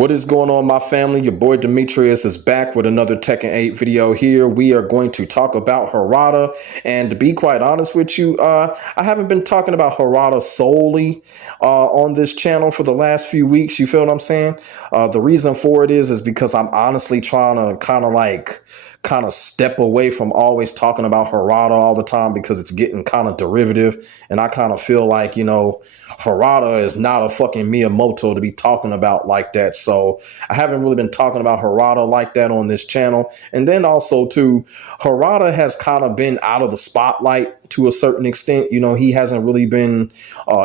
What is going on, my family? Your boy Demetrius is back with another Tekken 8 video here. We are going to talk about Harada, and to be quite honest with you, I haven't been talking about Harada solely on this channel for the last few weeks. You feel what I'm saying? The reason for it is because I'm honestly trying to kind of step away from always talking about Harada all the time, because it's getting kind of derivative, and I kind of feel like, you know, Harada is not a fucking Miyamoto to be talking about like that. So I haven't really been talking about Harada like that on this channel. And then also too, Harada has kind of been out of the spotlight to a certain extent. You know, he hasn't really been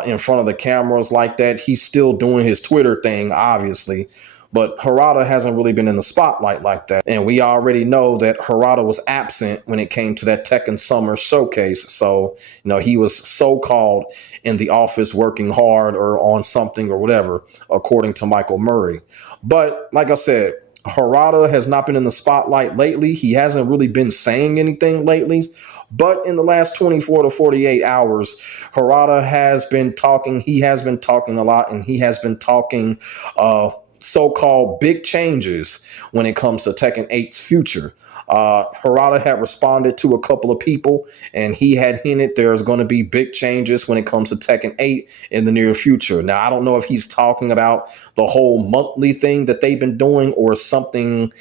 in front of the cameras like that. He's still doing his Twitter thing, obviously. But Harada hasn't really been in the spotlight like that. And we already know that Harada was absent when it came to that Tekken Summer Showcase. So, you know, he was so-called in the office working hard or on something or whatever, according to Michael Murray. But like I said, Harada has not been in the spotlight lately. He hasn't really been saying anything lately. But in the last 24 to 48 hours, Harada has been talking. He has been talking a lot, and he has been talking so-called big changes when it comes to Tekken 8's future. Harada had responded to a couple of people, and he had hinted there's going to be big changes when it comes to Tekken 8 in the near future. Now, I don't know if he's talking about the whole monthly thing that they've been doing or something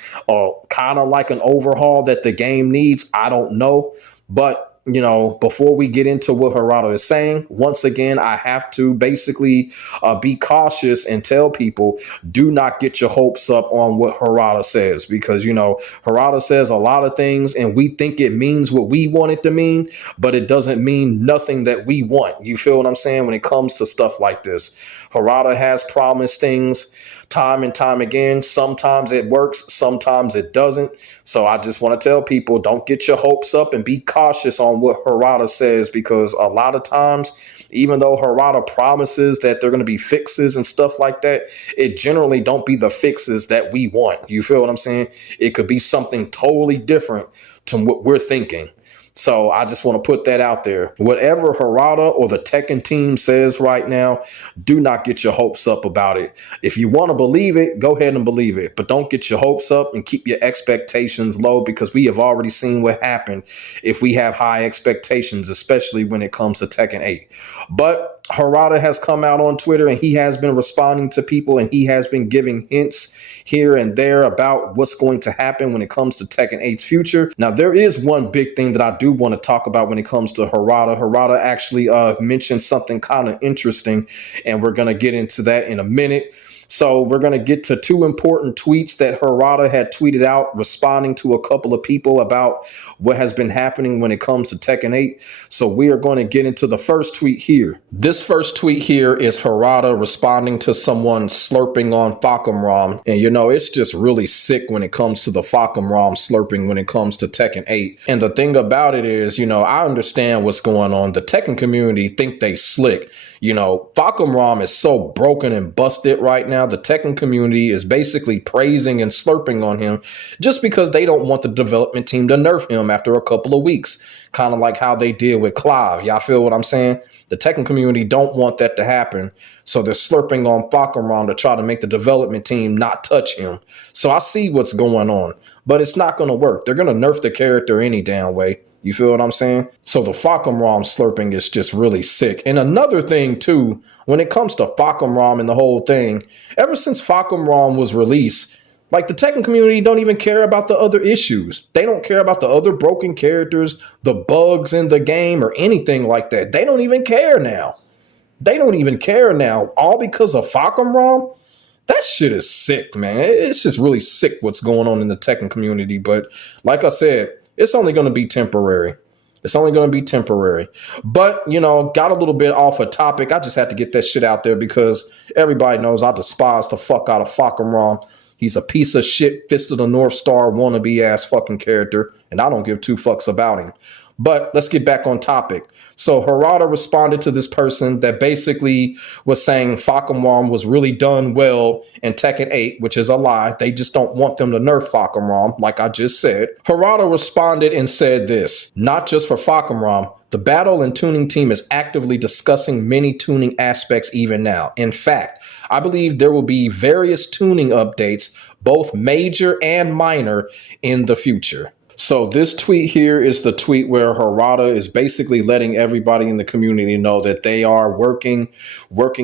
kind of like an overhaul that the game needs. I don't know. But you know, before we get into what Harada is saying, once again, I have to basically be cautious and tell people, do not get your hopes up on what Harada says, because, you know, Harada says a lot of things and we think it means what we want it to mean, but it doesn't mean nothing that we want. You feel what I'm saying? When it comes to stuff like this, Harada has promised things time and time again. Sometimes it works, sometimes it doesn't. So I just want to tell people, don't get your hopes up and be cautious on what Harada says, because a lot of times, even though Harada promises that they're going to be fixes and stuff like that, it generally don't be the fixes that we want. You feel what I'm saying? It could be something totally different to what we're thinking. So I just want to put that out there. Whatever Harada or the Tekken team says right now, do not get your hopes up about it. If you want to believe it, go ahead and believe it. But don't get your hopes up and keep your expectations low, because we have already seen what happened if we have high expectations, especially when it comes to Tekken 8. But Harada has come out on Twitter, and he has been responding to people, and he has been giving hints here and there about what's going to happen when it comes to Tekken 8's future. Now, there is one big thing that I do want to talk about when it comes to Harada. Harada actually mentioned something kind of interesting, and we're going to get into that in a minute. So we're going to get to two important tweets that Harada had tweeted out, responding to a couple of people about what has been happening when it comes to Tekken 8. So we are going to get into the first tweet here. This first tweet here is Harada responding to someone slurping on Fahkumram. And, you know, it's just really sick when it comes to the Fahkumram slurping when it comes to Tekken 8. And the thing about it is, you know, I understand what's going on. The Tekken community think they slick. You know, Fahkumram is so broken and busted right now. The Tekken community is basically praising and slurping on him just because they don't want the development team to nerf him after a couple of weeks. Kind of like how they did with Clive. Y'all feel what I'm saying? The Tekken community don't want that to happen. So they're slurping on Fahkumram to try to make the development team not touch him. So I see what's going on, but it's not going to work. They're going to nerf the character any damn way. You feel what I'm saying? So the Fahkumram slurping is just really sick. And another thing, too, when it comes to Fahkumram and the whole thing, ever since Fahkumram was released, like, the Tekken community don't even care about the other issues. They don't care about the other broken characters, the bugs in the game, or anything like that. They don't even care now. They don't even care now. All because of Fahkumram? That shit is sick, man. It's just really sick what's going on in the Tekken community. But like I said, it's only going to be temporary. It's only going to be temporary. But, you know, got a little bit off a topic. I just had to get that shit out there because everybody knows I despise the fuck out of Fahkumram. He's a piece of shit, Fist of the North Star wannabe ass fucking character, and I don't give two fucks about him. But let's get back on topic. So Harada responded to this person that basically was saying Fahkumram was really done well in Tekken 8, which is a lie. They just don't want them to nerf Fahkumram, like I just said. Harada responded and said this: not just for Fahkumram, the battle and tuning team is actively discussing many tuning aspects even now. In fact, I believe there will be various tuning updates, both major and minor, in the future. So this tweet here is the tweet where Harada is basically letting everybody in the community know that they are working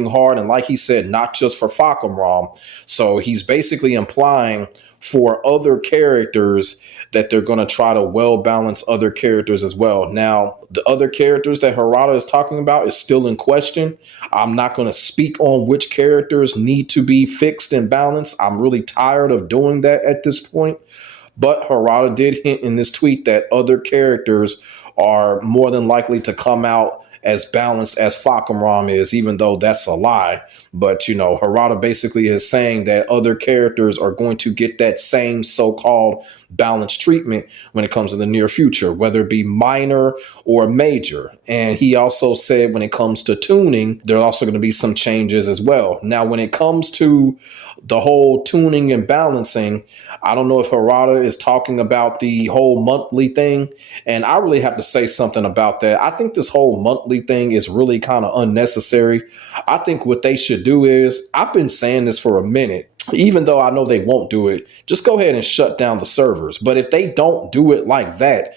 hard. And like he said, not just for Fahkumram. So he's basically implying for other characters that they're going to try to well balance other characters as well. Now, the other characters that Harada is talking about is still in question. I'm not going to speak on which characters need to be fixed and balanced. I'm really tired of doing that at this point. But Harada did hint in this tweet that other characters are more than likely to come out as balanced as Fahkumram is, even though that's a lie. But, Harada basically is saying that other characters are going to get that same so-called balanced treatment when it comes to the near future, whether it be minor or major. And he also said when it comes to tuning, there are also going to be some changes as well. Now, when it comes to the whole tuning and balancing, I don't know if Harada is talking about the whole monthly thing. And I really have to say something about that. I think this whole monthly thing is really kind of unnecessary. I think what they should do is, I've been saying this for a minute, even though I know they won't do it, just go ahead and shut down the servers. But if they don't do it like that,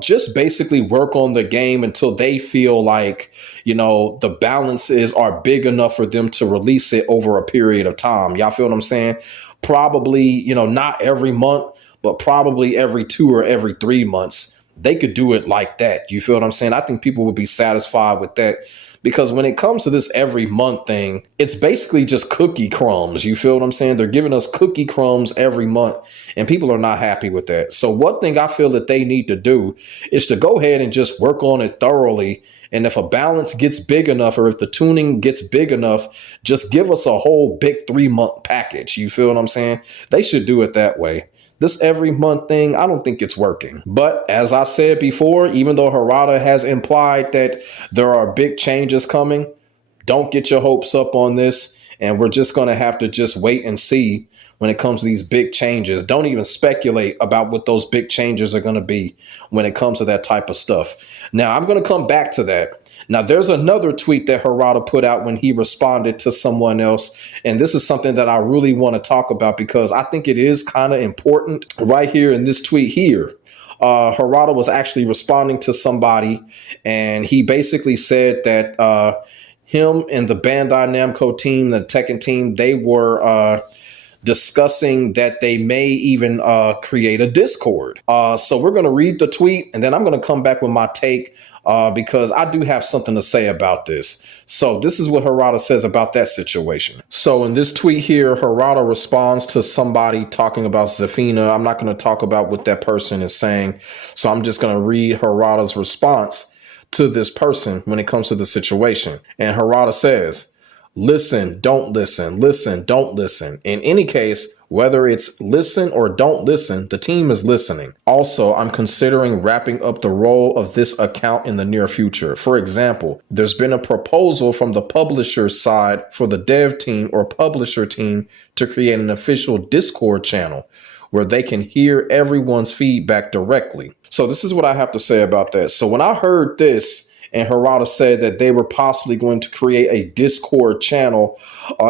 just basically work on the game until they feel like, the balances are big enough for them to release it over a period of time. Y'all feel what I'm saying? Probably, not every month, but probably every 2 or every 3 months. They could do it like that. You feel what I'm saying? I think people would be satisfied with that. Because when it comes to this every month thing, it's basically just cookie crumbs. You feel what I'm saying? They're giving us cookie crumbs every month, and people are not happy with that. So one thing I feel that they need to do is to go ahead and just work on it thoroughly. And if a balance gets big enough, or if the tuning gets big enough, just give us a whole big 3-month package. You feel what I'm saying? They should do it that way. This every month thing, I don't think it's working. But as I said before, even though Harada has implied that there are big changes coming, don't get your hopes up on this. And we're just going to have to just wait and see when it comes to these big changes. Don't even speculate about what those big changes are going to be when it comes to that type of stuff. Now, I'm going to come back to that. Now, there's another tweet that Harada put out when he responded to someone else. And this is something that I really want to talk about because I think it is kind of important right here in this tweet here. Harada was actually responding to somebody, and he basically said that him and the Bandai Namco team, the Tekken team, they were discussing that they may even create a Discord. So we're going to read the tweet, and then I'm going to come back with my take because I do have something to say about this. So this is what Harada says about that situation. So in this tweet here, Harada responds to somebody talking about Zafina. I'm not going to talk about what that person is saying. So I'm just going to read Harada's response to this person when it comes to the situation. And Harada says, listen, don't listen, listen, don't listen. In any case, whether it's listen or don't listen, the team is listening. Also, I'm considering wrapping up the role of this account in the near future. For example, there's been a proposal from the publisher's side for the dev team or publisher team to create an official Discord channel where they can hear everyone's feedback directly. So this is what I have to say about that. So when I heard this, and Harada said that they were possibly going to create a Discord channel,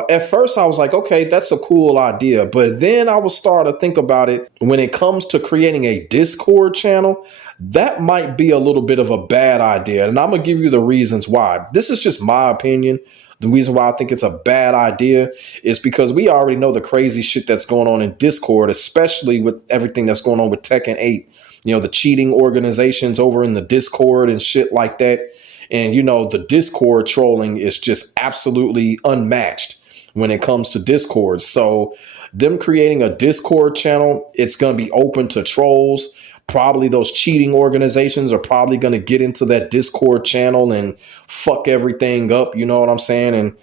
at first I was like, okay, that's a cool idea. But then I was starting to think about it. When it comes to creating a Discord channel, that might be a little bit of a bad idea. And I'm going to give you the reasons why. This is just my opinion. The reason why I think it's a bad idea is because we already know the crazy shit that's going on in Discord, especially with everything that's going on with Tekken 8. The cheating organizations over in the Discord and shit like that. And, the Discord trolling is just absolutely unmatched when it comes to Discord. So them creating a Discord channel, it's going to be open to trolls. Probably those cheating organizations are probably going to get into that Discord channel and fuck everything up. You know what I'm saying? And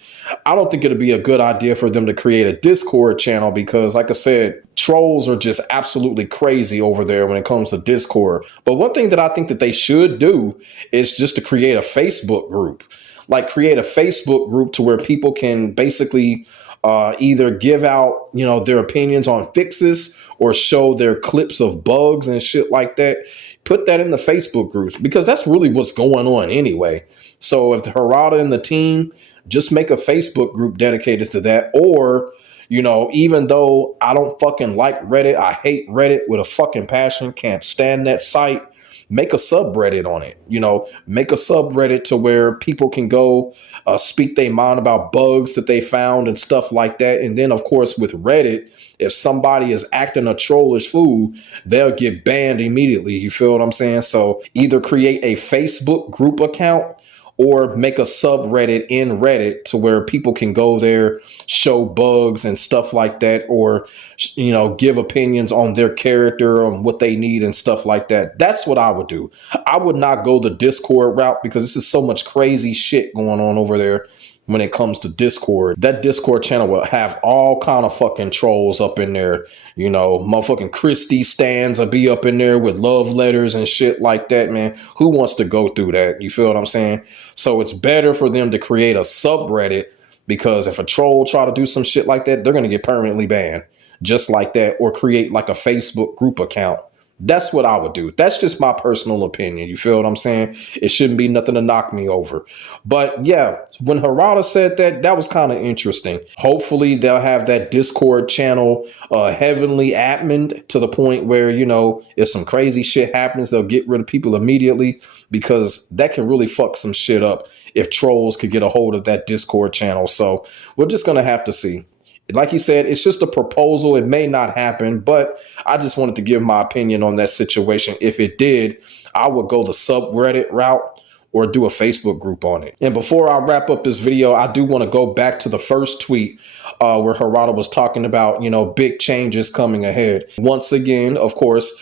I don't think it'd be a good idea for them to create a Discord channel because, like I said, trolls are just absolutely crazy over there when it comes to Discord. But one thing that I think that they should do is just to create a Facebook group. Like create a Facebook group to where people can basically either give out, their opinions on fixes or show their clips of bugs and shit like that. Put that in the Facebook groups because that's really what's going on anyway. So if the Harada and the team just make a Facebook group dedicated to that, or even though I don't fucking like Reddit, I hate Reddit with a fucking passion, can't stand that site, make a subreddit on it. Make a subreddit to where people can go speak their mind about bugs that they found and stuff like that. And then, of course, with Reddit, if somebody is acting a trollish fool, they'll get banned immediately. You feel what I'm saying? So either create a Facebook group account or make a subreddit in Reddit to where people can go there, show bugs and stuff like that, or, give opinions on their character, on what they need and stuff like that. That's what I would do. I would not go the Discord route because this is so much crazy shit going on over there. When it comes to Discord, that Discord channel will have all kind of fucking trolls up in there. Motherfucking Christie stands will be up in there with love letters and shit like that, man. Who wants to go through that? You feel what I'm saying? So it's better for them to create a subreddit, because if a troll try to do some shit like that, they're going to get permanently banned just like that, or create like a Facebook group account. That's what I would do. That's just my personal opinion. You feel what I'm saying? It shouldn't be nothing to knock me over. But yeah, when Harada said that, that was kind of interesting. Hopefully they'll have that Discord channel heavily admined to the point where, if some crazy shit happens, they'll get rid of people immediately, because that can really fuck some shit up if trolls could get a hold of that Discord channel. So we're just going to have to see. Like he said, it's just a proposal. It may not happen, but I just wanted to give my opinion on that situation. If it did, I would go the subreddit route or do a Facebook group on it. And before I wrap up this video, I do want to go back to the first tweet where Harada was talking about, big changes coming ahead. Once again, of course,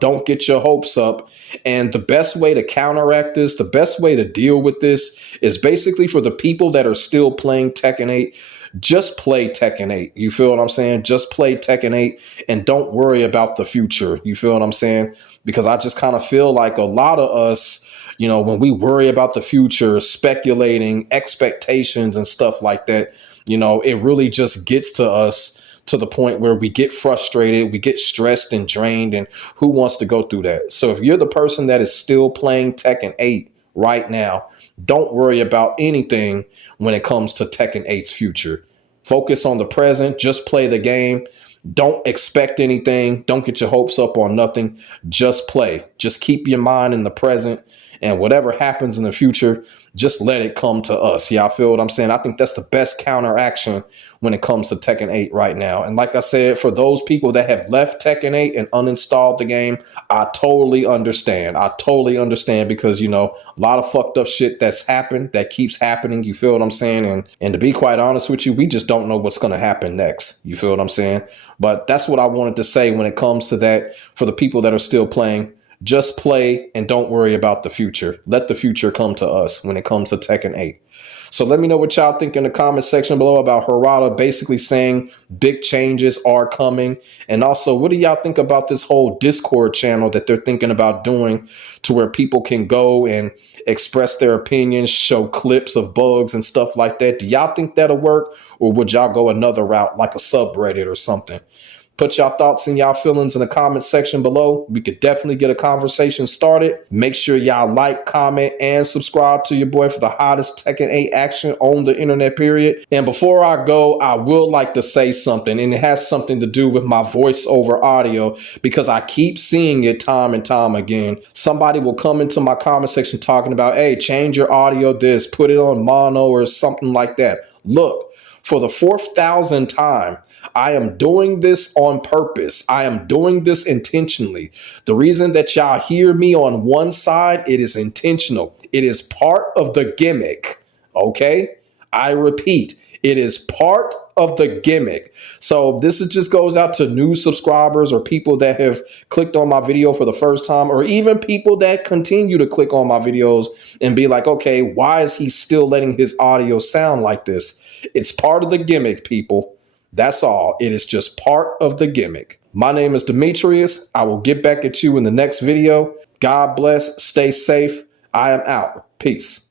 don't get your hopes up. And the best way to counteract this, the best way to deal with this is basically for the people that are still playing Tekken 8, just play Tekken 8. You feel what I'm saying? Just play Tekken 8 and don't worry about the future. You feel what I'm saying? Because I just kind of feel like a lot of us, when we worry about the future, speculating, expectations and stuff like that, it really just gets to us to the point where we get frustrated, we get stressed and drained, and who wants to go through that? So if you're the person that is still playing Tekken 8 right now, don't worry about anything when it comes to Tekken 8's future. Focus on the present. Just play the game. Don't expect anything. Don't get your hopes up on nothing. Just play. Just keep your mind in the present. And whatever happens in the future, just let it come to us. Yeah, I feel what I'm saying. I think that's the best counteraction when it comes to Tekken 8 right now. And like I said, for those people that have left Tekken 8 and uninstalled the game, I totally understand. I totally understand because, a lot of fucked up shit that's happened, that keeps happening. You feel what I'm saying? And to be quite honest with you, we just don't know what's going to happen next. You feel what I'm saying? But that's what I wanted to say when it comes to that for the people that are still playing. Just play and don't worry about the future. Let the future come to us when it comes to Tekken 8. So let me know what y'all think in the comment section below about Harada basically saying big changes are coming. And also, what do y'all think about this whole Discord channel that they're thinking about doing to where people can go and express their opinions, show clips of bugs and stuff like that? Do y'all think that'll work? Or would y'all go another route like a subreddit or something? Put y'all thoughts and y'all feelings in the comment section below. We could definitely get a conversation started. Make sure y'all like, comment, and subscribe to your boy for the hottest Tekken 8 action on the internet, period. And before I go, I will like to say something, and it has something to do with my voiceover audio because I keep seeing it time and time again. Somebody will come into my comment section talking about, hey, change your audio this, put it on mono or something like that. Look, for the 4,000th time, I am doing this on purpose. I am doing this intentionally. The reason that y'all hear me on one side, it is intentional. It is part of the gimmick. Okay? I repeat, it is part of the gimmick. So this just goes out to new subscribers or people that have clicked on my video for the first time, or even people that continue to click on my videos and be like, okay, why is he still letting his audio sound like this? It's part of the gimmick, people. That's all. It is just part of the gimmick. My name is Demetrius. I will get back at you in the next video. God bless. Stay safe. I am out. Peace.